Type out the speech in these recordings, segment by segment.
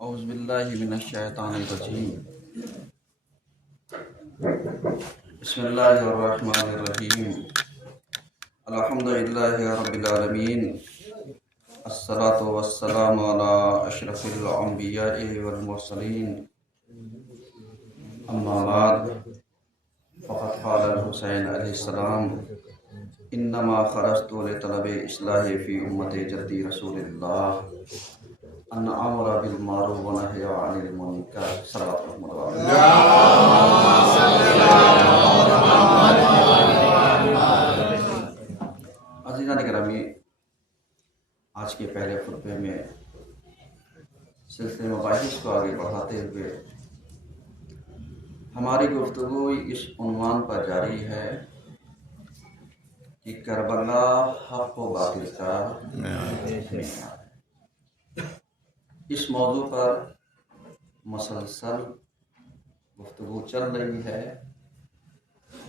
اعوذ باللہ من الشیطان الرجیم بسم اللہ الرحمن الرحیم الحمدللہ رب العالمین الصلاۃ والسلام علی اشرف الانبیاء والمرسلین اما بعد فقد قال الحسین علیہ السلام انما خرجت لطلب اصلاح فی امت جدی رسول اللہ ان امر بالمعروف ونهی عن المنکر صلوات اللہ عزیزان گرامی، آج کے پہلے خطبے میں سلسلے مباحث کو آگے بڑھاتے ہوئے ہماری گفتگو اس عنوان پر جاری ہے کہ کربلا حق و باطل کا معیار ہے۔ اس موضوع پر مسلسل گفتگو چل رہی ہے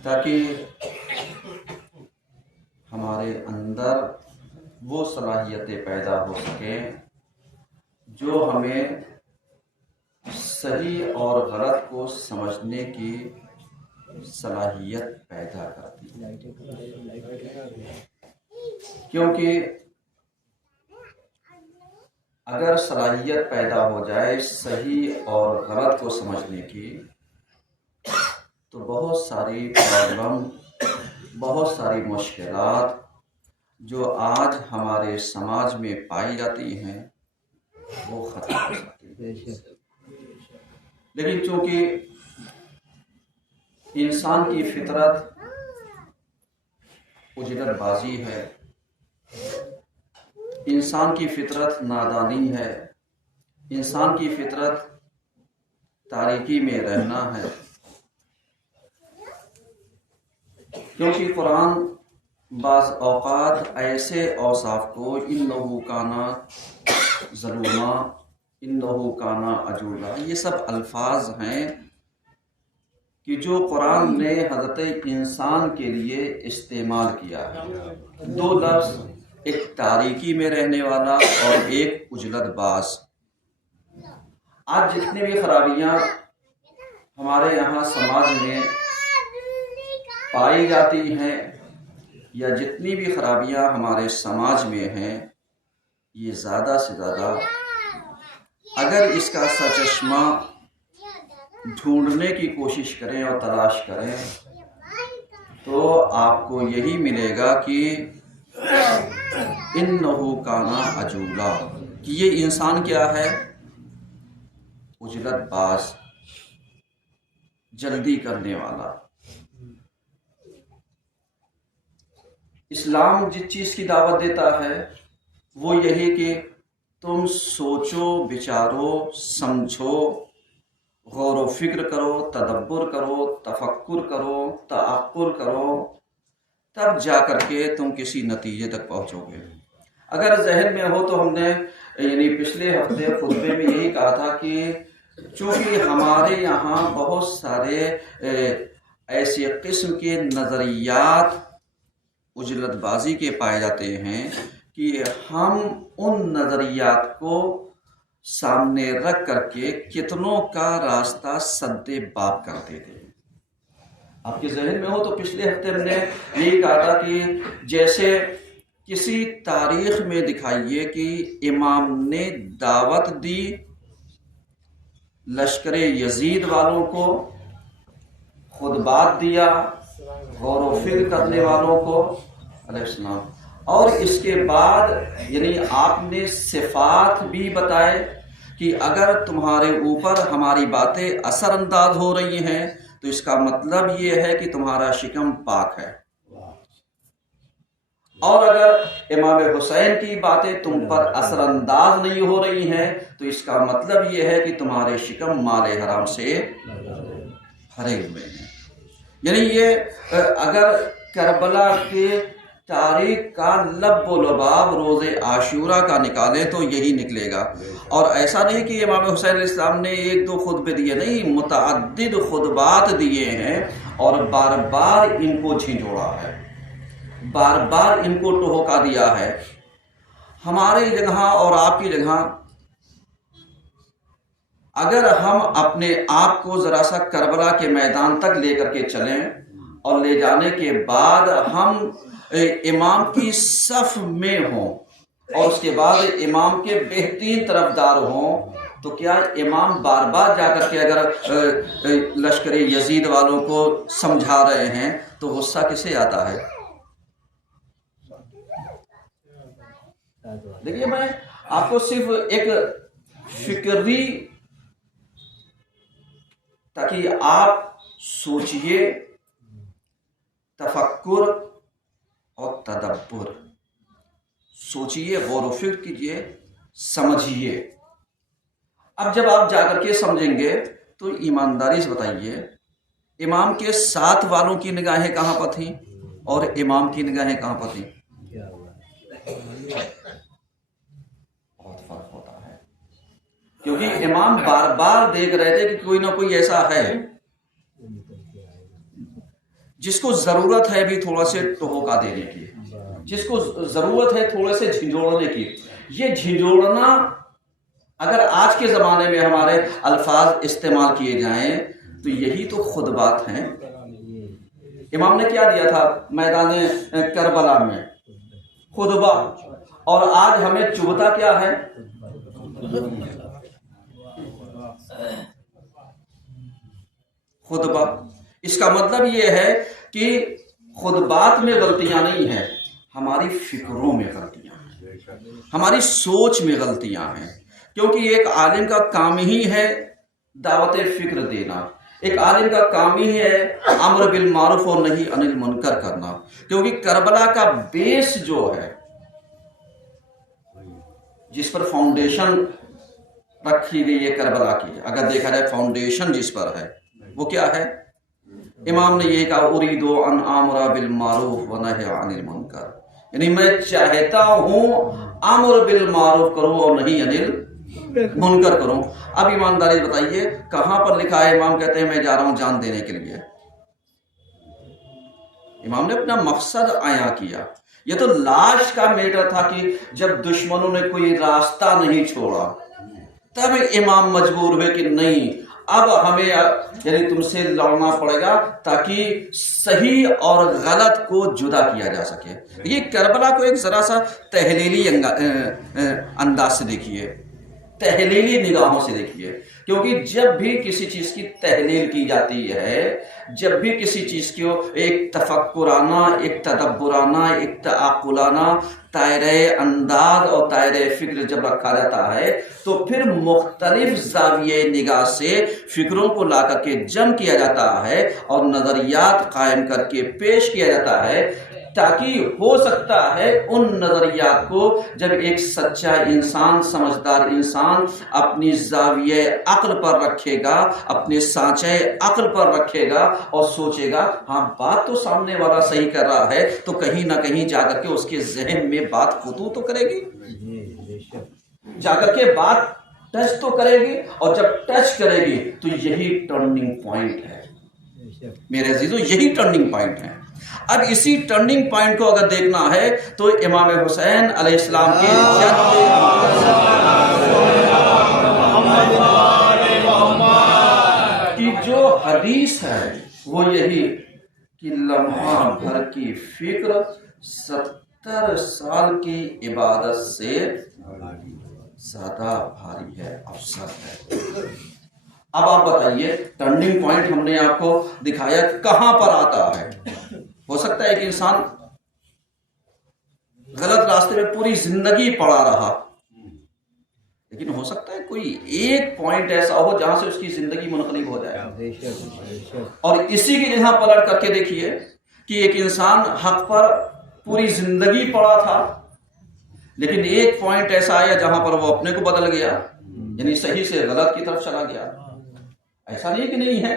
تاکہ ہمارے اندر وہ صلاحیتیں پیدا ہو سکیں جو ہمیں صحیح اور غلط کو سمجھنے کی صلاحیت پیدا کرتی ہے، کیونکہ اگر صلاحیت پیدا ہو جائے صحیح اور غلط کو سمجھنے کی تو بہت ساری پرابلم، بہت ساری مشکلات جو آج ہمارے سماج میں پائی جاتی ہیں وہ ختم ہو سکتی ہیں۔ لیکن چونکہ انسان کی فطرت اجلت بازی ہے، انسان کی فطرت نادانی ہے، انسان کی فطرت تاریکی میں رہنا ہے، کیونکہ قرآن بعض اوقات ایسے اوصاف کو انہو کانا ظلوما انہو کانا عجولا، یہ سب الفاظ ہیں کہ جو قرآن نے حضرت انسان کے لیے استعمال کیا ہے۔ دو لفظ، ایک تاریکی میں رہنے والا اور ایک اجلت باز۔ آج جتنی بھی خرابیاں ہمارے یہاں سماج میں پائی جاتی ہیں یا جتنی بھی خرابیاں ہمارے سماج میں ہیں، یہ زیادہ سے زیادہ اگر اس کا سرچشمہ ڈھونڈنے کی کوشش کریں اور تلاش کریں تو آپ کو یہی ملے گا کہ انہو کانا عجولا، کہ یہ انسان کیا ہے؟ عجلت باز، جلدی کرنے والا۔ اسلام جس چیز کی دعوت دیتا ہے وہ یہی کہ تم سوچو، بچارو، سمجھو، غور و فکر کرو، تدبر کرو، تفکر کرو، تعقل کرو، تب جا کر کے تم کسی نتیجے تک پہنچو گے۔ اگر ذہن میں ہو تو ہم نے پچھلے ہفتے خطبے میں یہی کہا تھا کہ چونکہ ہمارے یہاں بہت سارے ایسے قسم کے نظریات اجلت بازی کے پائے جاتے ہیں کہ ہم ان نظریات کو سامنے رکھ کر کے کتنوں کا راستہ سد باب کر دیتے ہیں۔ آپ کے ذہن میں ہو تو پچھلے ہفتے ہم نے یہی کہا تھا کہ جیسے کسی تاریخ میں دکھائیے کہ امام نے دعوت دی لشکر یزید والوں کو، خطبات دیا غور و فکر کرنے والوں کو علیہ السلام، اور اس کے بعد آپ نے صفات بھی بتائے کہ اگر تمہارے اوپر ہماری باتیں اثر انداز ہو رہی ہیں تو اس کا مطلب یہ ہے کہ تمہارا شکم پاک ہے، اور اگر امام حسین کی باتیں تم پر اثر انداز نہیں ہو رہی ہیں تو اس کا مطلب یہ ہے کہ تمہارے شکم مال حرام سے بھرے ہوئے ہیں۔ یہ اگر کربلا کے تاریخ کا لب و لباب روز عاشورہ کا نکالیں تو یہی نکلے گا۔ اور ایسا نہیں کہ امام حسین علیہ السلام نے ایک دو خطبے دیے، نہیں، متعدد خطبات دیے ہیں اور بار بار ان کو جھنجھوڑا ہے، بار بار ان کو ٹہکا دیا ہے۔ ہماری جگہ اور آپ کی جگہ اگر ہم اپنے آپ کو ذرا سا کربلا کے میدان تک لے کر کے چلیں اور لے جانے کے بعد ہم امام کی صف میں ہوں اور اس کے بعد امام کے بہترین طرفدار ہوں، تو کیا امام بار بار جا کر کے اگر لشکر یزید والوں کو سمجھا رہے ہیں تو غصہ کسے آتا ہے؟ دیکھیے، میں آپ کو صرف ایک فکری تاکہ آپ سوچئے، تفکر اور تدبر، سوچئے، غور و فکر کیجئے، سمجھیے۔ اب جب آپ جا کر کے سمجھیں گے تو ایمانداری سے بتائیے، امام کے ساتھ والوں کی نگاہیں کہاں پر تھیں اور امام کی نگاہیں کہاں پر تھیں؟ بہت فرق ہوتا ہے، کیونکہ امام بار بار دیکھ رہے تھے کہ کوئی نہ کوئی ایسا ہے جس کو ضرورت ہے بھی تھوڑا سے ٹہوکا دینے کی، جس کو ضرورت ہے تھوڑے سے جھنجھوڑنے کی۔ یہ جھنجھوڑنا اگر آج کے زمانے میں ہمارے الفاظ استعمال کیے جائیں تو یہی تو خطبات ہیں۔ امام نے کیا دیا تھا میدان کربلا میں؟ خطبہ۔ اور آج ہمیں چبھتا کیا ہے؟ خطبہ۔ اس کا مطلب یہ ہے کہ خطبات میں غلطیاں نہیں ہیں، ہماری فکروں میں غلطیاں ہیں، ہماری سوچ میں غلطیاں ہیں، کیونکہ ایک عالم کا کام ہی ہے دعوت فکر دینا، ایک عالم کا کام ہی ہے امر بالمعروف اور نہی عن المنکر کرنا، کیونکہ کربلا کا بیس جو ہے، جس پر فاؤنڈیشن رکھی گئی ہے کربلا کی، اگر دیکھا جائے فاؤنڈیشن جس پر ہے وہ کیا ہے؟ امام نے یہ کہا اريد ان امر بالمعروف ونهي عن المنکر، یعنی میں چاہتا ہوں امر بالمعروف کروں اور نہیں عن المنکر کروں۔ اب ایمانداری بتائیے کہاں پر لکھا ہے امام کہتے ہیں میں جا رہا ہوں جان دینے کے لیے؟ امام نے اپنا مقصد عیاں کیا۔ یہ تو لاش کا میٹر تھا کہ جب دشمنوں نے کوئی راستہ نہیں چھوڑا تب امام مجبور ہوئے کہ نہیں، اب ہمیں یعنی تم سے لڑنا پڑے گا تاکہ صحیح اور غلط کو جدا کیا جا سکے۔ یہ کربلا کو ایک ذرا سا تحلیلی انداز سے دیکھیے، تحلیلی نگاہوں سے دیکھیے، کیونکہ جب بھی کسی چیز کی تحلیل کی جاتی ہے، جب بھی کسی چیز کو ایک تفکرانہ، ایک تدبرانہ، ایک تعقلانہ دائرۂ انداز اور دائرۂ فکر جب رکھا جاتا ہے تو پھر مختلف زاویے نگاہ سے فکروں کو لا کر کے جمع کیا جاتا ہے اور نظریات قائم کر کے پیش کیا جاتا ہے، تاکہ ہو سکتا ہے ان نظریات کو جب ایک سچا انسان، سمجھدار انسان اپنی زاویہ عقل پر رکھے گا، اپنے سانچے عقل پر رکھے گا اور سوچے گا ہاں بات تو سامنے والا صحیح کر رہا ہے، تو کہیں نہ کہیں جا کر کے اس کے ذہن میں بات خطو تو کرے گی، جا کر کے بات ٹچ تو کرے گی، اور جب ٹچ کرے گی تو یہی ٹرننگ پوائنٹ ہے میرے عزیزو، یہی ٹرننگ پوائنٹ ہے۔ اب اسی ٹرننگ پوائنٹ کو اگر دیکھنا ہے تو امام حسین علیہ السلام کے کی جو حدیث ہے وہ یہی کہ لمحہ بھر کی فکر 70 سال کی عبادت سے زیادہ بھاری ہے، افسر ہے۔ اب آپ بتائیے ٹرننگ پوائنٹ ہم نے آپ کو دکھایا کہاں پر آتا ہے؟ ہو سکتا ہے کہ انسان غلط راستے میں پوری زندگی پڑا رہا، لیکن ہو سکتا ہے کوئی ایک پوائنٹ ایسا ہو جہاں سے اس کی زندگی منقلب ہو جائے۔ اور اسی کی جگہ پلٹ کر کے دیکھیے کہ ایک انسان حق پر پوری زندگی پڑا تھا، لیکن ایک پوائنٹ ایسا آیا جہاں پر وہ اپنے کو بدل گیا، یعنی صحیح سے غلط کی طرف چلا گیا۔ ایسا نہیں کہ نہیں ہے،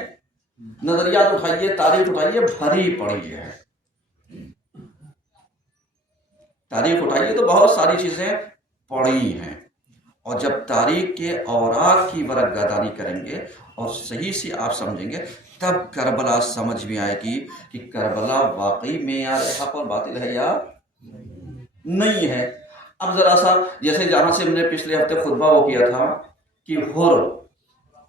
نظریات اٹھائیے، تاریخ اٹھائیے، بھری پڑی ہے، تاریخ اٹھائیے تو بہت ساری چیزیں پڑی ہیں، اور جب تاریخ کے اوراق کی ورق گردانی کریں گے اور صحیح سے آپ سمجھیں گے تب کربلا سمجھ میں آئے گی کہ کربلا واقعی معیار حق اور باطل ہے یا نہیں ہے۔ اب ذرا سا جیسے جہاں سے ہم نے پچھلے ہفتے خطبہ وہ کیا تھا کہ حر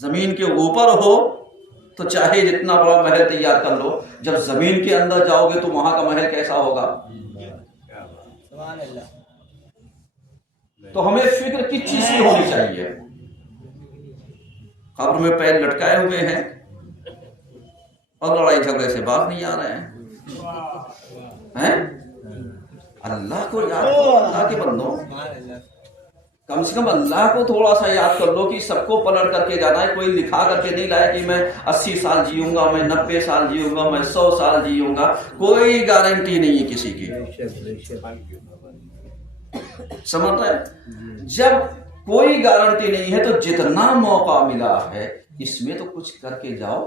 زمین کے اوپر ہو تو چاہے جتنا بڑا محل تیار کر لو، جب زمین کے اندر جاؤ گے تو وہاں کا محل کیسا ہوگا؟ تو ہمیں فکر کس چیز کی ہونی چاہیے؟ قبر میں پیر لٹکائے ہوئے ہیں اور لڑائی جھگڑے سے باز نہیں آ رہے ہیں۔ اللہ کو یاد کرو، اللہ کے بندو، کم سے کم اللہ کو تھوڑا سا یاد کر لو کہ سب کو پلٹ کر کے جانا ہے۔ کوئی لکھا کر کے نہیں لایا کہ میں 80 سال جیوں گا، میں 90 سال جیوں گا، میں 100 سال جیوں گا، کوئی گارنٹی نہیں ہے کسی کی، سمجھ رہے؟ جب کوئی گارنٹی نہیں ہے تو جتنا موقع ملا ہے اس میں تو کچھ کر کے جاؤ،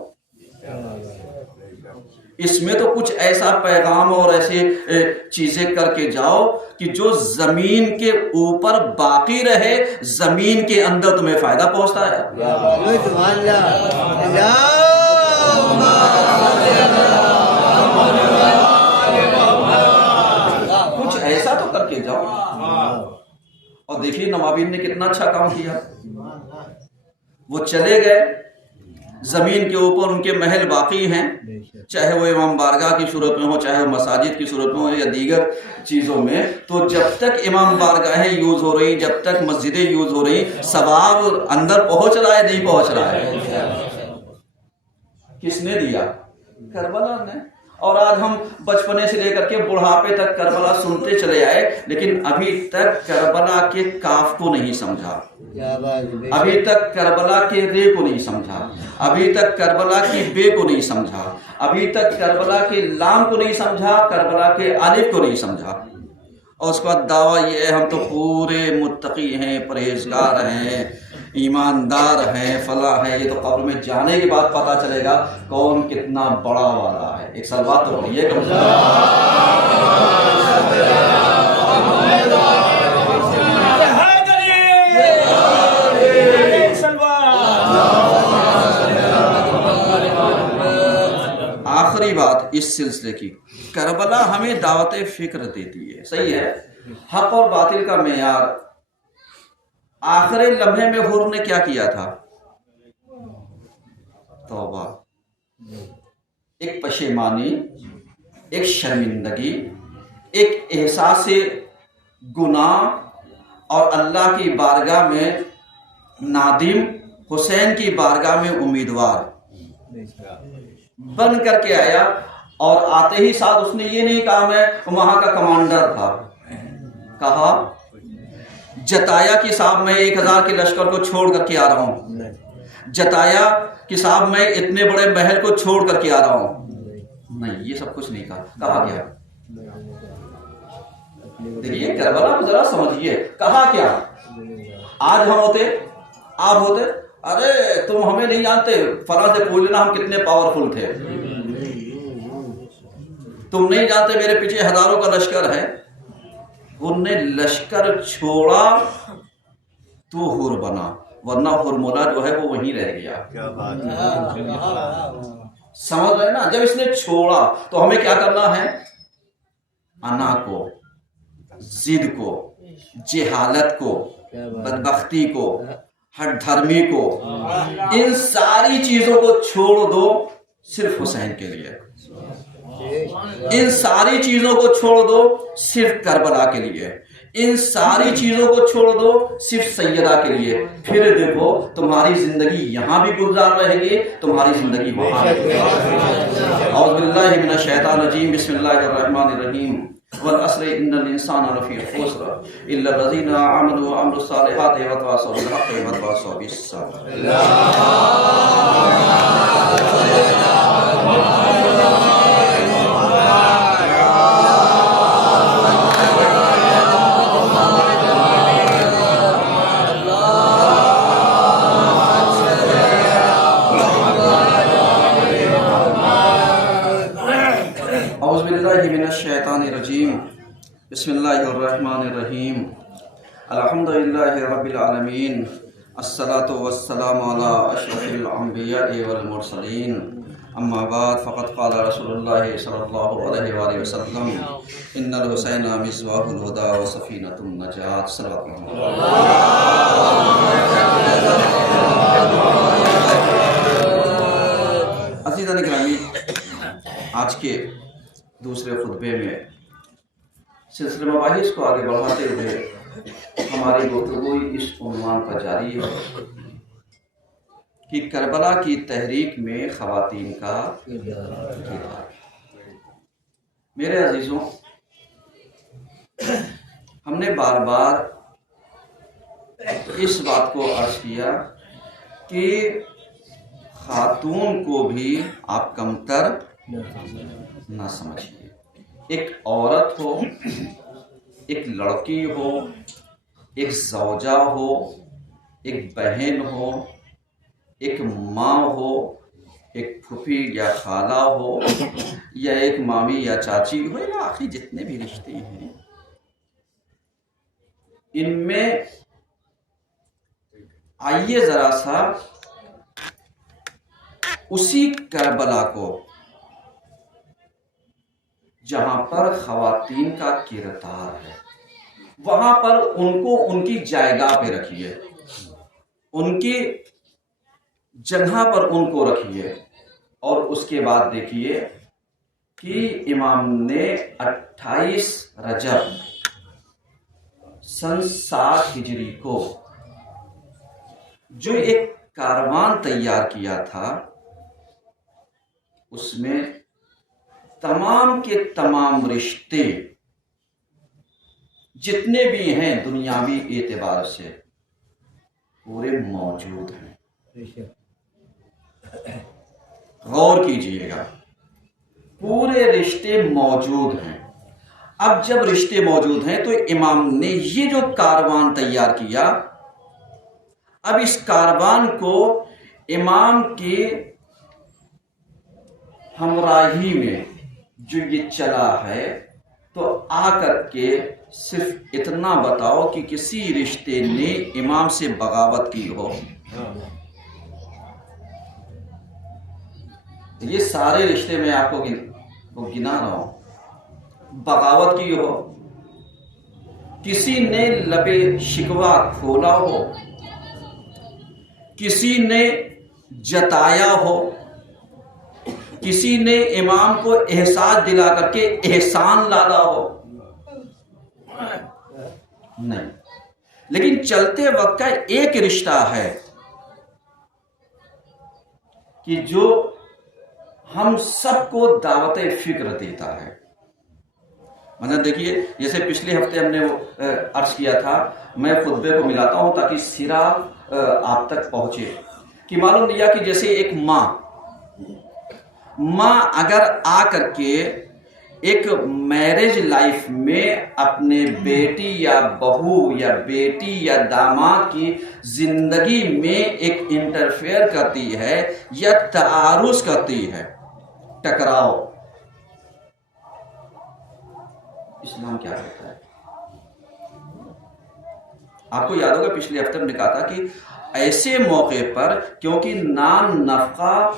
اس میں تو کچھ ایسا پیغام اور ایسے چیزیں کر کے جاؤ کہ جو زمین کے اوپر باقی رہے، زمین کے اندر تمہیں فائدہ پہنچتا ہے۔ کچھ ایسا تو کر کے جاؤ۔ اور دیکھیے نوابین نے کتنا اچھا کام کیا، وہ چلے گئے، زمین کے اوپر ان کے محل باقی ہیں، چاہے وہ امام بارگاہ کی صورت میں ہو، چاہے وہ مساجد کی صورت میں ہو یا دیگر چیزوں میں۔ تو جب تک امام بارگاہیں یوز ہو رہی، جب تک مسجدیں یوز ہو رہی، ثواب اندر پہنچ رہا ہے نہیں پہنچ رہا ہے؟ کس نے دیا؟ کربلا نے۔ اور آج ہم بچپنے سے لے کر کے بڑھاپے تک کربلا سنتے چلے آئے، لیکن ابھی تک کربلا کے کاف کو نہیں سمجھا، ابھی تک کربلا کے رے کو نہیں سمجھا، ابھی تک کربلا کی بے کو نہیں سمجھا، ابھی تک کربلا کے لام کو نہیں سمجھا، کربلا کے الف کو نہیں سمجھا۔ اور اس کے بعد دعویٰ یہ ہے ہم تو پورے متقی ہیں، پرہیزگار ہیں، ایماندار ہیں، فلاں ہیں۔ یہ تو قبر میں جانے کے بعد پتہ چلے گا کون کتنا بڑا والا ہے۔ ایک سال بات تو پڑھیے کم سے آخری بات اس سلسلے کی، کربلا ہمیں دعوت فکر دیتی ہے، صحیح ہے؟ حق اور باطل کا معیار۔ آخری لمحے میں حر نے کیا کیا تھا؟ توبہ، ایک پشیمانی، ایک شرمندگی، ایک احساس گناہ، اور اللہ کی بارگاہ میں نادم، حسین کی بارگاہ میں امیدوار بن کر کے آیا۔ اور آتے ہی ساتھ اس نے یہ نہیں کہا میں وہاں کا کمانڈر تھا، کہا جتایا کہ صاحب میں 1000 کے لشکر کو چھوڑ کر کے آ رہا ہوں، جتایا کہ صاحب میں اتنے بڑے محل کو چھوڑ کر کے آ رہا ہوں، نہیں، یہ سب کچھ نہیں کہا۔ کہا کیا؟ دیکھیے کربلا کو ذرا سمجھیے، کہا کیا؟ آج ہم ہوتے، آپ ہوتے، ارے تم ہمیں نہیں جانتے، فلاں سے پوچھ لینا ہم کتنے پاورفل تھے، تم نہیں جانتے میرے پیچھے ہزاروں کا لشکر ہے۔ انہوں نے لشکر چھوڑا تو حر بنا، ورنہ حرملا جو ہے وہ وہیں رہ گیا۔ سمجھ رہے نا؟ جب اس نے چھوڑا تو ہمیں کیا کرنا ہے؟ انا کو، ضد کو، جہالت کو، بدبختی کو، ہٹ دھرمی کو، ان ساری چیزوں کو چھوڑ دو صرف حسین کے لیے، ان ساری چیزوں کو چھوڑ دو صرف کربلا کے لیے، ان ساری چیزوں کو چھوڑ دو صرف سیدہ کے لیے۔ پھر دیکھو تمہاری زندگی یہاں بھی گلزار رہے گی، تمہاری زندگی وہاں بھی۔ اعوذ باللہ من الشیطان الرجیم، بسم اللہ الرحمن الرحیم۔ والعصر ان الانسان لفی خسر الا الذین آمنوا وعملوا الصالحات وتواصوا بالحق وتواصوا بالصبر۔ بسم اللہ الرحمن الرحیم، الحمدللہ رب العالمین، الصلاة والسلام علی اشرف الانبیاء والمرسلین، اما بعد فقد قال رسول اللہ صلی اللہ علیہ وآلہ وسلم ان الحسین مصباح الہدی وسفینۃ النجاۃ۔ صلی اللہ علیہ وسلم۔ آج کے دوسرے خطبے میں سلسلہ مباحث کو آگے بڑھاتے ہوئے ہماری گفتگو اس عنوان پر جاری ہے کہ کربلا کی تحریک میں خواتین کا کردار۔ میرے عزیزوں، ہم نے بار بار اس بات کو عرض کیا کہ خاتون کو بھی آپ کمتر نہ سمجھیے۔ ایک عورت ہو، ایک لڑکی ہو، ایک زوجہ ہو، ایک بہن ہو، ایک ماں ہو، ایک پھوپھی یا خالہ ہو، یا ایک مامی یا چاچی ہو، یا آخری جتنے بھی رشتے ہیں، ان میں آئیے ذرا سا اسی کربلا کو جہاں پر خواتین کا کردار ہے وہاں پر ان کو ان کی جائیگاہ پہ رکھیے، ان کی جگہ پر ان کو رکھیے، اور اس کے بعد دیکھیے کہ امام نے 28 رجب سن 7 ہجری کو جو ایک کاروان تیار کیا تھا، اس میں تمام کے تمام رشتے جتنے بھی ہیں دنیاوی اعتبار سے پورے موجود ہیں۔ غور کیجئے گا، پورے رشتے موجود ہیں۔ اب جب رشتے موجود ہیں تو امام نے یہ جو کاروان تیار کیا، اب اس کاروان کو امام کے ہمراہی میں جو یہ چلا ہے، تو آ کر کے صرف اتنا بتاؤ کہ کسی رشتے نے امام سے بغاوت کی ہو۔ یہ سارے رشتے میں آپ کو گنا رہا ہوں، بغاوت کی ہو، کسی نے لب شکوہ کھولا ہو، کسی نے جتایا ہو، کسی نے امام کو احساس دلا کر کے احسان لادا ہو، نہیں، لیکن چلتے وقت کا ایک رشتہ ہے کہ جو ہم سب کو دعوت فکر دیتا ہے۔ مطلب دیکھیے، جیسے پچھلے ہفتے ہم نے عرض کیا تھا، میں خطبے کو ملاتا ہوں تاکہ سرا آپ تک پہنچے، کہ معلوم لیا کہ جیسے ایک ماں اگر آ کر کے ایک میرج لائف میں اپنے بیٹی یا بہو یا بیٹی یا داماد کی زندگی میں ایک انٹرفیئر کرتی ہے یا تعارض کرتی ہے، ٹکراؤ، اسلام کیا کہتا ہے؟ آپ کو یاد ہوگا پچھلے ہفتے میں کہا تھا کہ ایسے موقع پر، کیونکہ نان نفقہ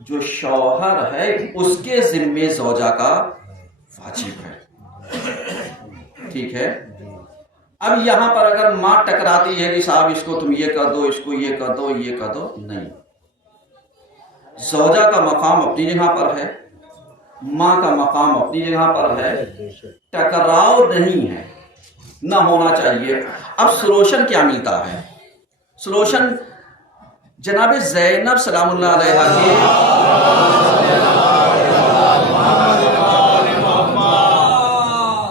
جو شوہر ہے اس کے ذمے زوجہ کا واجب ہے، ٹھیک ہے؟ اب یہاں پر اگر ماں ٹکراتی ہے کہ صاحب اس کو تم یہ کر دو، اس کو یہ کر دو، یہ کر دو، نہیں، زوجہ کا مقام اپنی جگہ پر ہے، ماں کا مقام اپنی جگہ پر ہے، ٹکراؤ نہیں ہے، نہ ہونا چاہیے۔ اب سلوشن کیا ملتا ہے؟ سلوشن جناب زینب سلام اللہ علیہ کی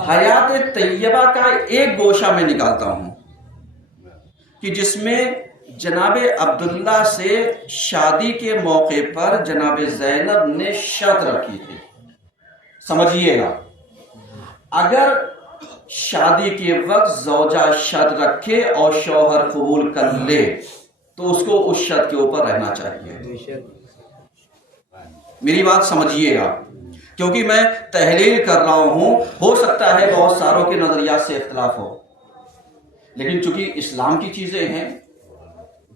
حیات طیبہ کا ایک گوشہ میں نکالتا ہوں کہ جس میں جناب عبداللہ سے شادی کے موقع پر جناب زینب نے شرط رکھی تھی۔ سمجھیے گا، اگر شادی کے وقت زوجہ شرط رکھے اور شوہر قبول کر لے تو اس کو اس شرط کے اوپر رہنا چاہیے۔ میری بات سمجھیے گا، کیونکہ میں تحلیل کر رہا ہوں، ہو سکتا ہے بہت ساروں کے نظریات سے اختلاف ہو، لیکن چونکہ اسلام کی چیزیں ہیں،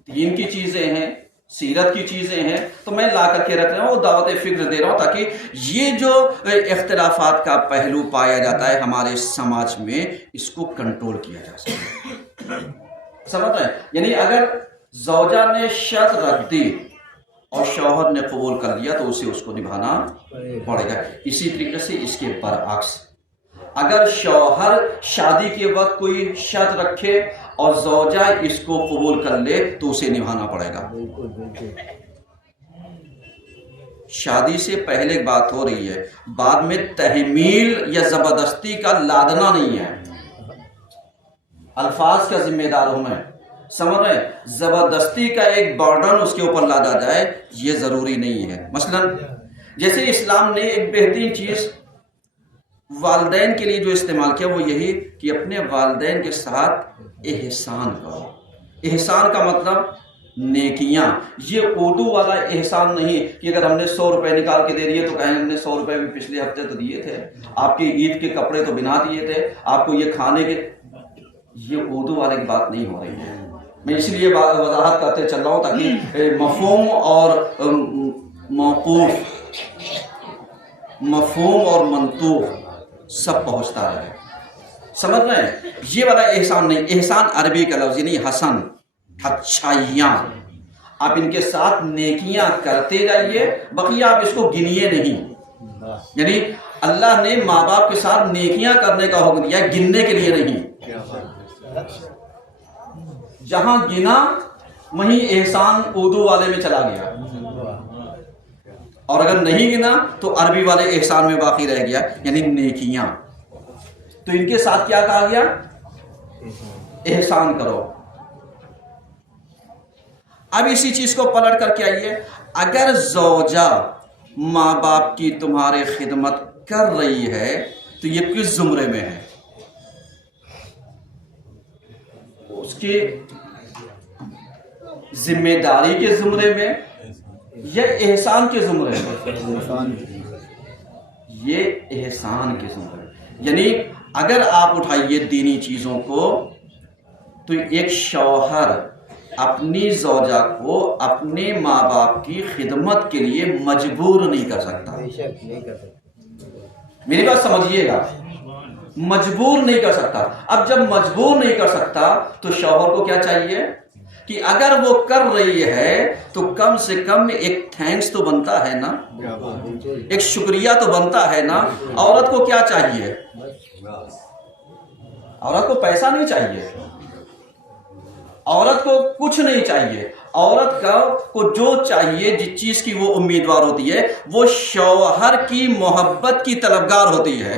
دین کی چیزیں ہیں، سیرت کی چیزیں ہیں، تو میں لا کر کے رکھ رہا ہوں، دعوت فکر دے رہا ہوں تاکہ یہ جو اختلافات کا پہلو پایا جاتا ہے ہمارے سماج میں، اس کو کنٹرول کیا جا سکے۔ سمجھ رہے ہیں؟ یعنی اگر زوجہ نے شرط رکھ دی اور شوہر نے قبول کر لیا تو اسے اس کو نبھانا پڑے گا. اسی طریقے سے اس کے برعکس اگر شوہر شادی کے وقت کوئی شرط رکھے اور زوجہ اس کو قبول کر لے تو اسے نبھانا پڑے گا. شادی سے پہلے ایک بات ہو رہی ہے، بعد میں تحمیل یا زبردستی کا لادنا نہیں ہے. الفاظ کا ذمہ دار ہوں میں، سمجھ رہے ہیں؟ زبردستی کا ایک برڈن اس کے اوپر لادا جائے یہ ضروری نہیں ہے. مثلا جیسے اسلام نے ایک بہترین چیز والدین کے لیے جو استعمال کیا وہ یہی کہ اپنے والدین کے ساتھ احسان کرو. احسان کا مطلب نیکیاں. یہ اردو والا احسان نہیں کہ اگر ہم نے 100 روپے نکال کے دے دیے تو کہیں ہم نے 100 روپے بھی پچھلے ہفتے تو دیے تھے، آپ کی عید کے کپڑے تو بنا دیے تھے، آپ کو یہ کھانے کے. یہ اردو والے کی بات نہیں ہو رہی ہے. میں اس لیے وضاحت کرتے چل رہا ہوں تاکہ مفہوم اور موقوف، مفہوم اور منطوق سب پہنچتا رہے. سمجھ رہے ہیں؟ یہ والا احسان نہیں. احسان عربی کا لفظ یعنی حسن، اچھائیاں. آپ ان کے ساتھ نیکیاں کرتے جائیے، بقیہ آپ اس کو گنیے نہیں. یعنی اللہ نے ماں باپ کے ساتھ نیکیاں کرنے کا حکم دیا، گننے کے لیے نہیں. جہاں گنا وہیں احسان اردو والے میں چلا گیا، اور اگر نہیں گنا تو عربی والے احسان میں باقی رہ گیا، یعنی نیکیاں. تو ان کے ساتھ کیا کہا گیا؟ احسان کرو. اب اسی چیز کو پلٹ کر کے آئیے، اگر زوجہ ماں باپ کی تمہارے خدمت کر رہی ہے تو یہ کس زمرے میں ہے؟ اس کی ذمہ داری کے زمرے میں یا احسان کے زمرے میں؟ یہ احسان کے زمرے میں. یعنی اگر آپ اٹھائیے دینی چیزوں کو تو ایک شوہر اپنی زوجہ کو اپنے ماں باپ کی خدمت کے لیے مجبور نہیں کر سکتا. میری بات سمجھیے گا، مجبور نہیں کر سکتا. اب جب مجبور نہیں کر سکتا تو شوہر کو کیا چاہیے کہ اگر وہ کر رہی ہے تو کم سے کم ایک تھینکس تو بنتا ہے نا، ایک شکریہ تو بنتا ہے نا. عورت کو کیا چاہیے؟ عورت کو پیسہ نہیں چاہیے، عورت کو کچھ نہیں چاہیے. عورت کو جو چاہیے، جس چیز کی وہ امیدوار ہوتی ہے، وہ شوہر کی محبت کی طلبگار ہوتی ہے.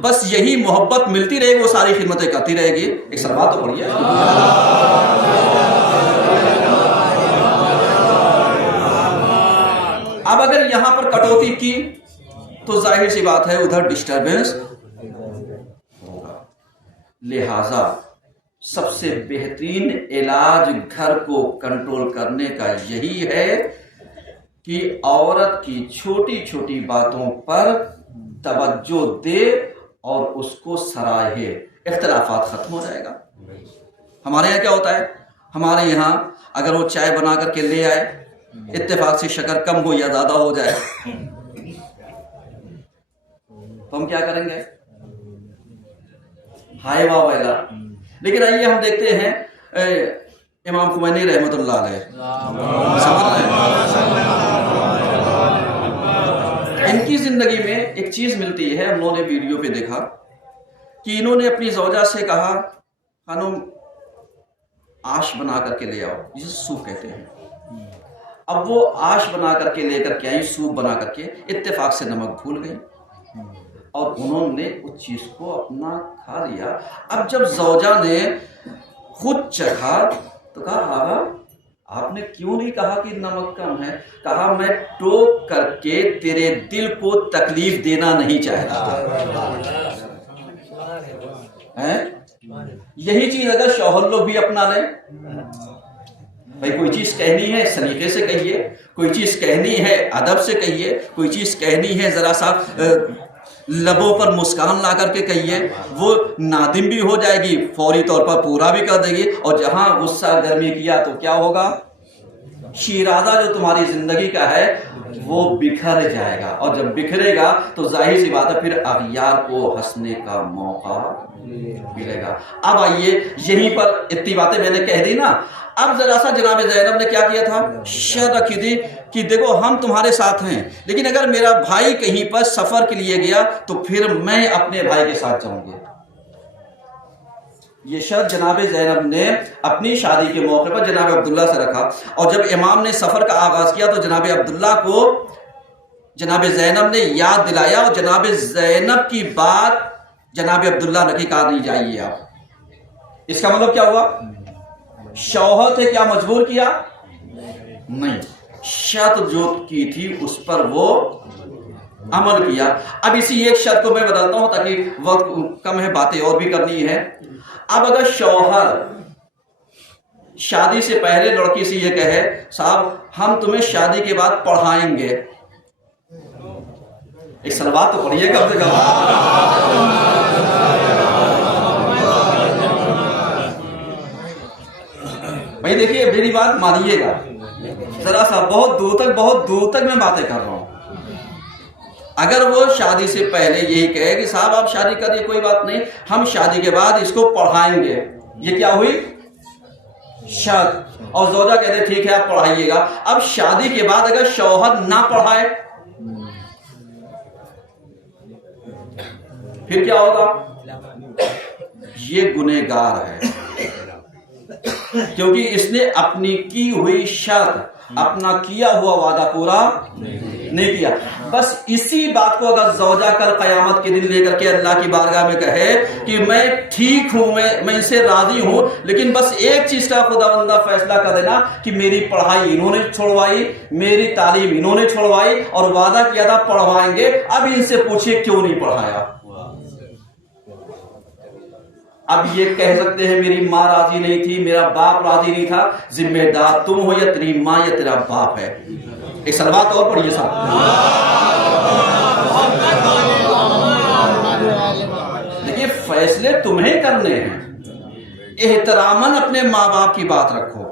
بس یہی محبت ملتی رہے گی، وہ ساری خدمتیں کرتی رہے گی. ایک سلوات تو پڑھیے. اب اگر یہاں پر کٹوتی کی تو ظاہر سی بات ہے ادھر ڈسٹربنس ہوگا. لہذا سب سے بہترین علاج گھر کو کنٹرول کرنے کا یہی ہے کہ عورت کی چھوٹی چھوٹی باتوں پر توجہ دے اور اس کو سراہے. اختلافات ختم ہو جائے گا. ہمارے یہاں کیا ہوتا ہے؟ ہمارے یہاں اگر وہ چائے بنا کر کے لے آئے، اتفاق سے شکر کم ہو یا زیادہ ہو جائے تو ہم کیا کریں گے؟ ہائے واہ ویلا. لیکن آئیے ہم دیکھتے ہیں امام خمینی رحمۃ اللہ علیہ، ان کی زندگی میں ایک چیز ملتی ہے، ہم لوگوں نے ویڈیو پہ دیکھا کہ انہوں نے اپنی زوجہ سے کہا خانم آش بنا کر کے لے آؤ، جسے سوپ کہتے ہیں. اب وہ آش بنا کر کے لے کر کے آئی، سوپ بنا کر کے. اتفاق سے نمک بھول گئی اور انہوں نے اس چیز کو اپنا کھا لیا. اب جب زوجہ نے خود چکھا تو کہا آہا آپ نے کیوں نہیں کہا کہ نمک کم ہے؟ کہا میں ٹوک کر کے تیرے دل کو تکلیف دینا نہیں چاہتا. یہی چیز اگر شوہر لوگ بھی اپنا لیں، بھائی کوئی چیز کہنی ہے سلیقے سے کہیے، کوئی چیز کہنی ہے ادب سے کہیے، کوئی چیز کہنی ہے ذرا سا لبوں پر مسکان لا کر کے کہیے. وہ نادم بھی ہو جائے گی، فوری طور پر پورا بھی کر دے گی. اور جہاں غصہ گرمی کیا تو کیا ہوگا؟ شیرازہ جو تمہاری زندگی کا ہے وہ بکھر جائے گا. اور جب بکھرے گا تو ظاہر سی بات ہے پھر اغیار کو ہنسنے کا موقع ملے گا. اب آئیے یہیں پر اتنی باتیں میں نے کہہ دی نا. اب ذرا سا جناب زینب نے کیا کیا تھا؟ شرط رکھی تھی کہ دیکھو ہم تمہارے ساتھ ہیں، لیکن اگر میرا بھائی کہیں پر سفر کے لیے گیا تو پھر میں اپنے بھائی کے ساتھ جاؤں گی۔ یہ شرط جناب زینب نے اپنی شادی کے موقع پر جناب عبداللہ سے رکھا، اور جب امام نے سفر کا آغاز کیا تو جناب عبداللہ کو جناب زینب نے یاد دلایا، اور جناب زینب کی بات جناب عبداللہ نے کہا نہیں جائیے آپ۔ اس کا مطلب کیا ہوا؟ شوہر تھے کیا مجبور کیا؟ نہیں، شرط جو کی تھی اس پر وہ عمل کیا۔ اب اسی ایک شرط کو میں بدلتا ہوں تاکہ وقت کم ہے، باتیں اور بھی کرنی ہے۔ اب اگر شوہر شادی سے پہلے لڑکی سے یہ کہے صاحب ہم تمہیں شادی کے بعد پڑھائیں گے، ایک صلوات تو پڑھیے کم سے کم۔ بھائی دیکھیے میری بات مانیے گا ذرا سا، بہت دور تک میں باتیں کر رہا ہوں۔ اگر وہ شادی سے پہلے یہی کہے کہ صاحب آپ شادی کریے کوئی بات نہیں، ہم شادی کے بعد اس کو پڑھائیں گے، یہ کیا ہوئی؟ شرط۔ اور زوجہ کہتے ٹھیک ہے آپ پڑھائیے گا۔ اب شادی کے بعد اگر شوہر نہ پڑھائے پھر کیا ہوگا؟ یہ گنہگار ہے، کیونکہ اس نے اپنی کی ہوئی شرط، اپنا کیا ہوا وعدہ پورا نہیں کیا۔ بس اسی بات کو اگر زوجہ کل قیامت کے دن لے کر کے اللہ کی بارگاہ میں کہے کہ میں ٹھیک ہوں، میں ان سے راضی ہوں، لیکن بس ایک چیز کا خداوندہ فیصلہ کر دینا کہ میری پڑھائی انہوں نے چھوڑوائی، میری تعلیم انہوں نے چھوڑوائی، اور وعدہ کیا تھا پڑھوائیں گے، اب ان سے پوچھئے کیوں نہیں پڑھایا؟ اب یہ کہہ سکتے ہیں میری ماں راضی نہیں تھی، میرا باپ راضی نہیں تھا، ذمہ دار تم ہو یا تیری ماں یا تیرا باپ ہے۔ ایک صلوات اور پڑھیے صاحب۔ دیکھیے فیصلے تمہیں کرنے ہیں، احتراماً اپنے ماں باپ کی بات رکھو،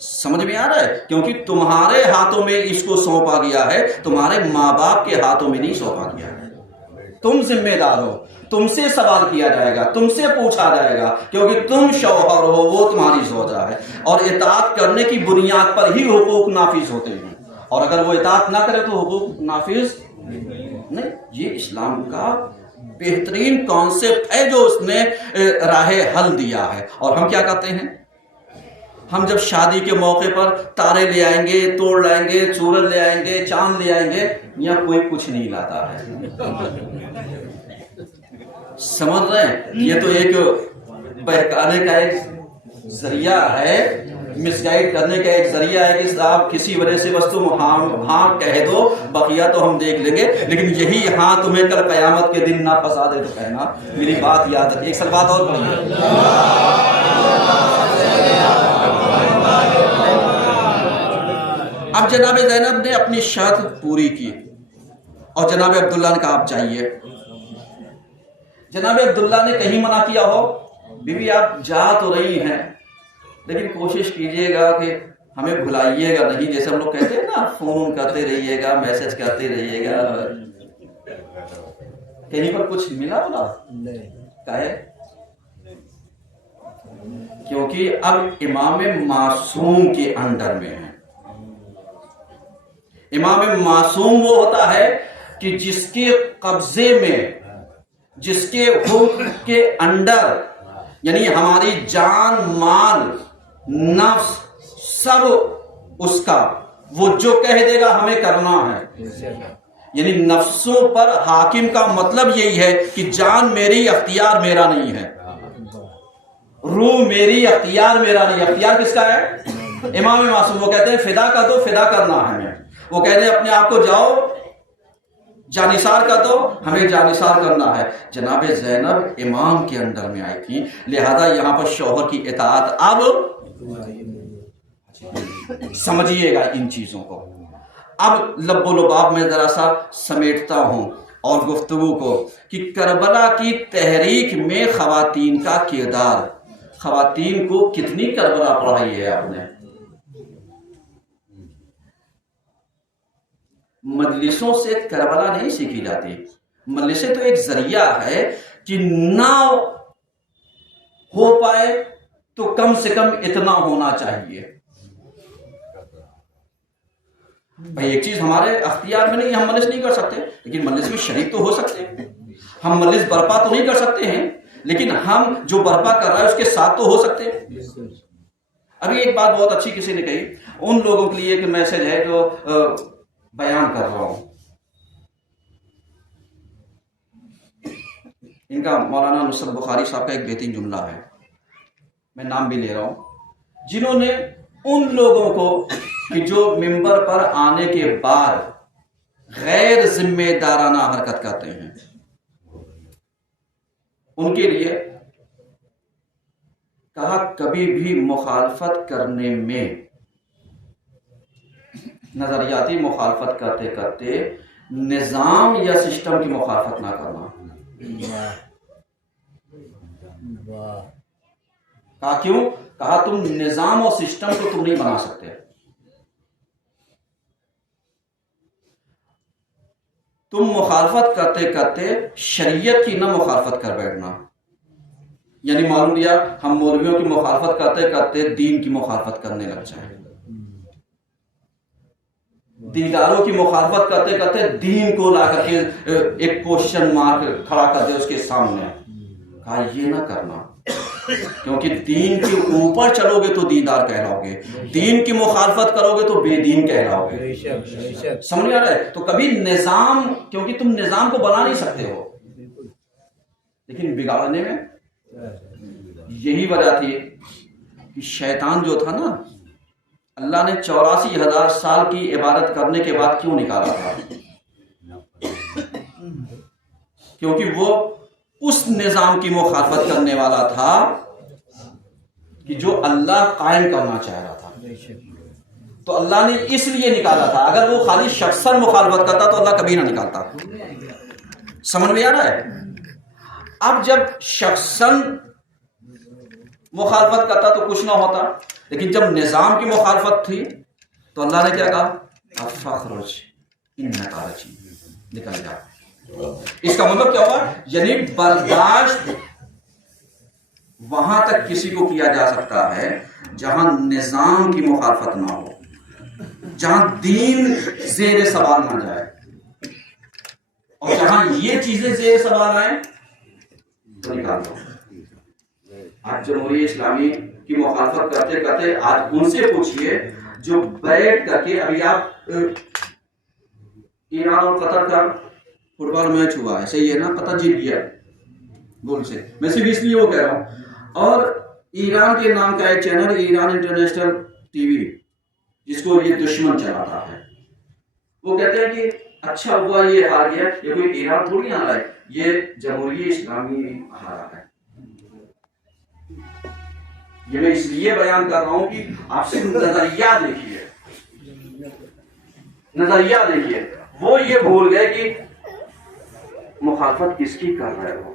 سمجھ میں آ رہا ہے؟ کیونکہ تمہارے ہاتھوں میں اس کو سونپا گیا ہے، تمہارے ماں باپ کے ہاتھوں میں نہیں سونپا گیا ہے۔ تم ذمہ دار ہو، تم سے سوال کیا جائے گا، تم سے پوچھا جائے گا، کیونکہ تم شوہر ہو، وہ تمہاری زوجہ ہے، اور اطاعت کرنے کی بنیاد پر ہی حقوق نافذ ہوتے ہیں، اور اگر وہ اطاعت نہ کرے تو حقوق نافذ نہیں۔ یہ اسلام کا بہترین کانسیپٹ ہے جو اس نے راہ حل دیا ہے۔ اور ہم کیا کرتے ہیں؟ ہم جب شادی کے موقع پر تارے لے آئیں گے، توڑ لائیں گے، سورج لے آئیں گے، چاند لے آئیں گے، یا کوئی کچھ نہیں لاتا ہے۔ سمجھ رہے ہیں؟ یہ تو ایک بہکانے کا ایک ذریعہ ہے، مس گائیڈ کرنے کا ایک ذریعہ ہے کہ آپ کسی وجہ سے بس تم ہاں کہہ دو، بقیہ تو ہم دیکھ لیں گے، لیکن یہی ہاں تمہیں کل قیامت کے دن نہ پھنسا دے تو کہنا میری بات یاد رکھیے۔ ایک صلوات اور پڑھیے۔ اب جناب زینب نے اپنی شرط پوری کی، اور جناب عبداللہ نے کہا آپ جائیے۔ جناب عبداللہ نے کہیں منع کیا ہو، بی بی آپ جا تو رہی ہیں لیکن کوشش کیجئے گا کہ ہمیں بھلائیے گا نہیں، جیسے ہم لوگ کہتے ہیں نا فون کرتے رہیے گا، میسج کرتے رہیے گا۔ کہیں پر کچھ ملا بولا کہے؟ کیونکہ اب امام معصوم کے انڈر میں ہے۔ امام معصوم وہ ہوتا ہے کہ جس کے قبضے میں، جس کے حکم کے انڈر، یعنی ہماری جان، مال، نفس سب اس کا، وہ جو کہہ دے گا ہمیں کرنا ہے۔ یعنی نفسوں پر حاکم کا مطلب یہی ہے کہ جان میری، اختیار میرا نہیں ہے، روح میری، اختیار میرا نہیں۔ اختیار کس کا ہے؟ امام معصوم۔ وہ کہتے ہیں فدا کر دو، فدا کرنا ہے ہمیں۔ وہ کہتے ہیں اپنے آپ کو جاؤ جانثار کر دو، ہمیں جانثار کرنا ہے۔ جناب زینب امام کے اندر میں آئی تھی، لہذا یہاں پر شوہر کی اطاعت اب سمجھیے گا ان چیزوں کو۔ اب لب و لباب میں ذرا سا سمیٹتا ہوں اور گفتگو کو کہ کربلا کی تحریک میں خواتین کا کردار، خواتین کو کتنی کربلا پڑھائی ہے آپ نے؟ مجلسوں سے کربلا نہیں سیکھی جاتی، مجلسیں تو ایک ذریعہ ہے کہ نہ ہو پائے تو کم سے کم اتنا ہونا چاہیے. بھائی ایک چیز ہمارے اختیار میں نہیں، ہم مجلس نہیں کر سکتے، لیکن مجلس میں شریک تو ہو سکتے ہیں. ہم مجلس برپا تو نہیں کر سکتے ہیں، لیکن ہم جو برپا کر رہا ہے اس کے ساتھ تو ہو سکتے ہیں. ابھی ایک بات بہت اچھی کسی نے کہی، ان لوگوں کے لیے ایک میسج ہے جو بیان کر رہا ہوں. ان کا مولانا نصرت بخاری صاحب کا ایک بہترین جملہ ہے، میں نام بھی لے رہا ہوں، جنہوں نے ان لوگوں کو کہ جو ممبر پر آنے کے بعد غیر ذمہ دارانہ حرکت کرتے ہیں، ان کے لیے کہا کبھی بھی مخالفت کرنے میں، نظریاتی مخالفت کرتے کرتے نظام یا سسٹم کی مخالفت نہ کرنا. کہا کیوں؟ کہا تم نظام اور سسٹم کو تم نہیں بنا سکتے. تم مخالفت کرتے کرتے شریعت کی نہ مخالفت کر بیٹھنا. یعنی معلوم لیا ہم مولویوں کی مخالفت کرتے کرتے دین کی مخالفت کرنے لگ جائیں، دینداروں کی مخالفت کرتے کرتے دین کو لا کر کے ایک کوشچن مارک کھڑا کر دے اس کے سامنے. کہا یہ نہ کرنا، کیونکہ دین کے اوپر چلو گے تو دیندار کہلاؤ گے، دین کی مخالفت کرو گے تو بے دین کہلاؤ گے. سمجھ آ رہا ہے؟ تو کبھی نظام، کیونکہ تم نظام کو بنا نہیں سکتے ہو، لیکن بگاڑنے میں یہی وجہ تھی کہ شیطان جو تھا نا، اللہ نے 84,000 سال کی عبادت کرنے کے بعد کیوں نکالا تھا؟ کیونکہ وہ اس نظام کی مخالفت کرنے والا تھا کہ جو اللہ قائم کرنا چاہ رہا تھا. تو اللہ نے اس لیے نکالا تھا. اگر وہ خالی شخصاً مخالفت کرتا تو اللہ کبھی نہ نکالتا. سمجھ میں آ رہا ہے؟ اب جب شخصاً مخالفت کرتا تو کچھ نہ ہوتا، لیکن جب نظام کی مخالفت تھی تو اللہ نے کیا کہا؟ فخرج انک رجیم، نکل جا. اس کا مطلب کیا ہوا؟ یعنی برداشت وہاں تک کسی کو کیا جا سکتا ہے جہاں نظام کی مخالفت نہ ہو، جہاں دین زیر سوال نہ جائے، اور جہاں یہ چیزیں زیر سوال آئیں تو نکال دو. آج جمہوریہ اسلامی کی مخالفت کرتے کرتے آج ان سے پوچھئے جو بیٹھ کر کے، ابھی آپ ایران اور قطر کا فٹ بال میچ ہوا ہے، صحیح ہے نا؟ قطر جیت گیا گول سے، میں صرف اس لیے وہ کہہ رہا ہوں. اور ایران کے نام کا ایک channel Iran international T V, جس کو یہ دشمن چلاتا ہے، وہ کہتے ہیں کہ اچھا ہوا یہ ہار گیا، یہ کوئی ایران تھوڑی ہارا ہے، یہ جمہوریہ اسلامی ہارا ہے. یہ میں اس لیے بیان کر رہا ہوں کہ آپ سے نظریہ دیکھیے، نظریہ دیکھیے. وہ یہ بھول گئے کہ مخالفت کس کی کر رہے ہو،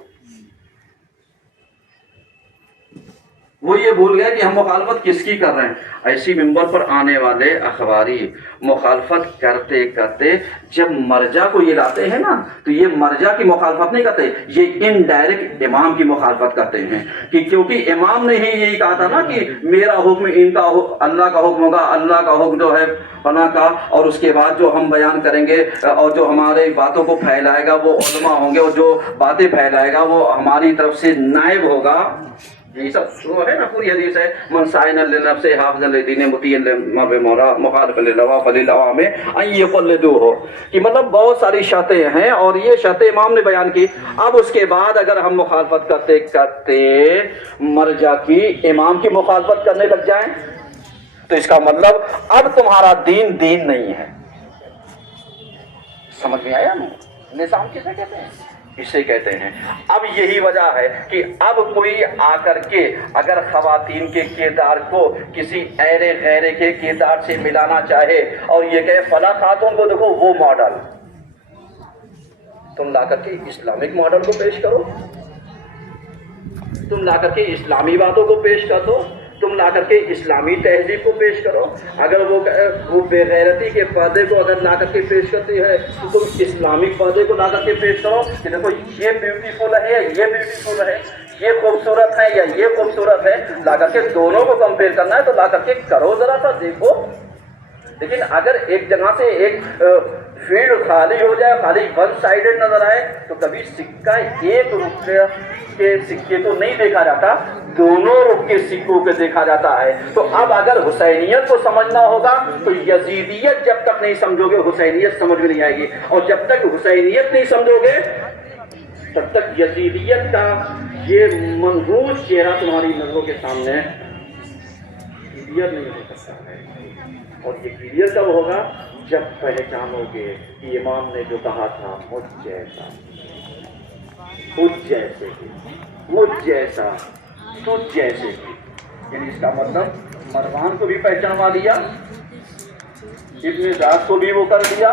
وہ یہ بھول گئے کہ ہم مخالفت کس کی کر رہے ہیں. ایسی ممبر پر آنے والے اخباری مخالفت کرتے کرتے جب مرجع کو یہ لاتے ہیں نا، تو یہ مرجع کی مخالفت نہیں کرتے، یہ انڈائریکٹ امام کی مخالفت کرتے ہیں. کہ کیونکہ امام نے ہی یہی کہا تھا نا کہ میرا حکم ان کا اللہ کا حکم ہوگا، اللہ کا حکم جو ہے فلاں کا، اور اس کے بعد جو ہم بیان کریں گے اور جو ہمارے باتوں کو پھیلائے گا وہ علماء ہوں گے، اور جو باتیں پھیلائے گا وہ ہماری طرف سے نائب ہوگا. یہی سب وہ ہے نا، پوری حدیث ہے، من سائن للنفس حافظ للدین مطیع للمولا مخالف للہوا فللعوام ان یقلدوہ، کہ مطلب بہت ساری شرطیں ہیں اور یہ شرطیں امام نے بیان کی. اب اس کے بعد اگر ہم مخالفت کرتے کرتے مرجع کی، امام کی مخالفت کرنے لگ جائیں تو اس کا مطلب اب تمہارا دین دین نہیں ہے. سمجھ میں آیا نا؟ نظام کسے کہتے ہیں؟ اسے کہتے ہیں. اب یہی وجہ ہے کہ اب کوئی آ کر کے اگر خواتین کے کردار کو کسی ایرے غیرے کے کردار سے ملانا چاہے اور یہ کہے فلاں خاتون کو دیکھو وہ ماڈل، تم لا کر کے اسلامک ماڈل کو پیش کرو، تم لا کر کے اسلامی باتوں کو پیش کر دو، تم لا کر کے اسلامی تہذیب کو پیش کرو. اگر وہ بے غیرتی کے پردے کو اگر لا کر کے پیش کرتی ہے تو تم اسلامک پردے کو لا کر کے پیش کرو کہ دیکھو یہ بیوٹیفل ہے، یہ بیوٹیفل ہے. یہ خوبصورت ہے یا یہ خوبصورت ہے، لا کر کے دونوں کو کمپیئر کرنا ہے تو لا کر کے کرو ذرا سا دیکھو. لیکن اگر ایک جگہ سے ایک فیلڈ خالی ہو جائے، خالی ون سائیڈڈ نظر آئے، تو کبھی سکہ ایک روپے کے سکے کو نہیں دیکھا جاتا، دونوں رخ کے سکوں کو دیکھا جاتا ہے. تو اب اگر حسینیت کو سمجھنا ہوگا تو یزیدیت جب تک نہیں سمجھو گے حسینیت سمجھ میں نہیں آئے گی، اور جب تک حسینیت نہیں سمجھو گے تب تک یزیدیت کا یہ منحوس چہرہ تمہاری نظروں کے سامنے کلیئر نہیں ہو سکتا ہے. اور یہ کلیئر کب ہوگا؟ جب پہچانو گے کہ امام نے جو کہا تھا مجھ جیسا، خود جیسے کی، مجھ جیسا، تجھ جیسے کی. یعنی اس کا مطلب مروان کو بھی پہچانوا دیا، ابن زیاد کو بھی وہ کر دیا،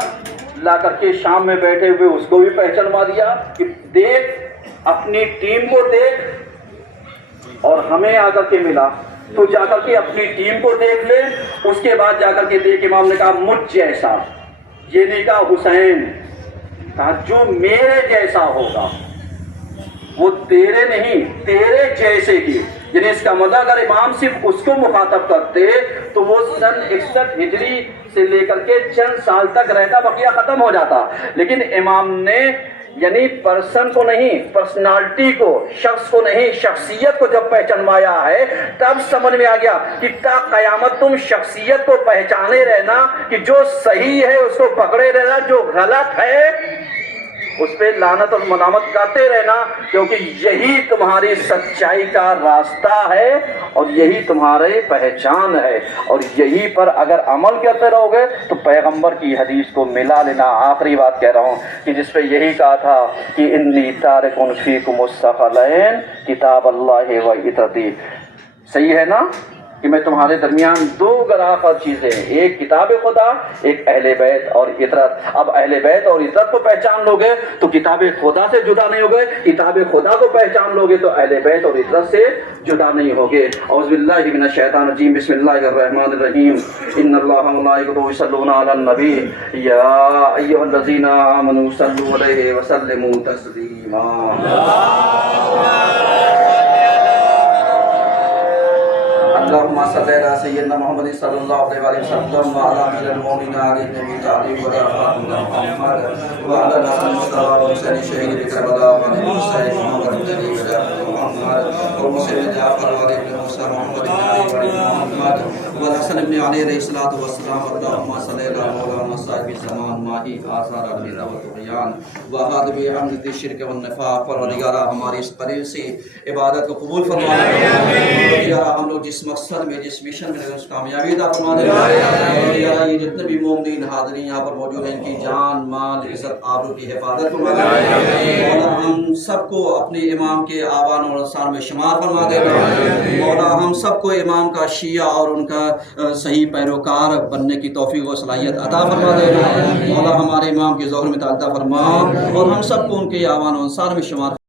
لا کر کے شام میں بیٹھے ہوئے اس کو بھی پہچانوا دیا کہ دیکھ اپنی ٹیم کو دیکھ، اور ہمیں آ کر کے ملا تو جا کر کے اپنی ٹیم کو دیکھ لے. اس کے بعد جا کر کے دیکھ امام نے کہا مجھ جیسا، یہ نہیں کہا حسین، کہا جو میرے جیسا ہوگا، وہ تیرے نہیں تیرے جیسے کی. یعنی اس کا مطلب اگر امام صرف اس کو مخاطب کرتے تو وہ سن 61 ہجری سے لے کر کے چند سال تک رہتا، بقیہ ختم ہو جاتا. لیکن امام نے یعنی پرسن کو نہیں، پرسنالٹی کو، شخص کو نہیں، شخصیت کو جب پہچانوایا ہے تب سمجھ میں آ گیا کہ تا قیامت تم شخصیت کو پہچانے رہنا، کہ جو صحیح ہے اس کو پکڑے رہنا، جو غلط ہے اس پہ لعنت اور ملامت کرتے رہنا، کیونکہ یہی تمہاری سچائی کا راستہ ہے اور یہی تمہاری پہچان ہے. اور یہی پر اگر عمل کرتے رہو گے تو پیغمبر کی حدیث کو ملا لینا. آخری بات کہہ رہا ہوں کہ جس پہ یہی کہا تھا کہ انی تارک فیکم الثقلین کتاب اللہ و عترتی. صحیح ہے نا کہ میں تمہارے درمیان دو گراں چیزیں، ایک کتاب خدا، ایک اہل بیت اور عطرت. اب اہل بیت اور عطرت کو پہچان لو گے تو کتاب خدا سے جدا نہیں ہوگے، کتاب خدا کو پہچان لو گے تو اہل بیت اور عطرت سے جدا نہیں ہوگے. اعوذ باللہ من الشیطان الرجیم، بسم اللہ الرحمن الرحیم. ان اللہ وملائکتہ یصلون علی النبی یا ایھا الذین آمنوا صلوا علیہ وسلموا تسلیما. اللهم صل على سيدنا محمد صلى الله عليه وسلم وعلى آل المؤمنين عليه النبي تعليم وعلى محمد وعلى الحسن المصطفى وحسين الشهيد بكربلاء وعلى المرسلين محمد النبي محمد ومسلم جعفر وعلى ابن موسى محمد النبي محمد والحسن ابن علي عليه الصلاة والسلام. اللهم صل على مولانا صاحب الزمان ماہی آثار البدع والطغیان وہاد بعمد الشرک والنفاق. پروردگارہ ہماری اس قریب سے عبادت کو قبول فرما دے. پروردگارہ ہم لوگ جس مقصد میں جس مشن میں اس کامیابی عطا فرما دے. پروردگارہ یہ جتنے بھی مومنین حاضرین یہاں پر موجود ہیں ان کی جان مال عزت آبرو کی حفاظت فرما دے. مولا ہم سب کو اپنے امام کے آوان اور انصار میں شمار فرما دے. مولا ہم سب کو امام کا شیعہ اور ان کا صحیح پیروکار بننے کی توفیق و صلاحیت عطا فرما دے. مولا ہمارے امام کے ظہر میں عطا فرما اور ہم سب کو ان کے آوان و انصار میں شمار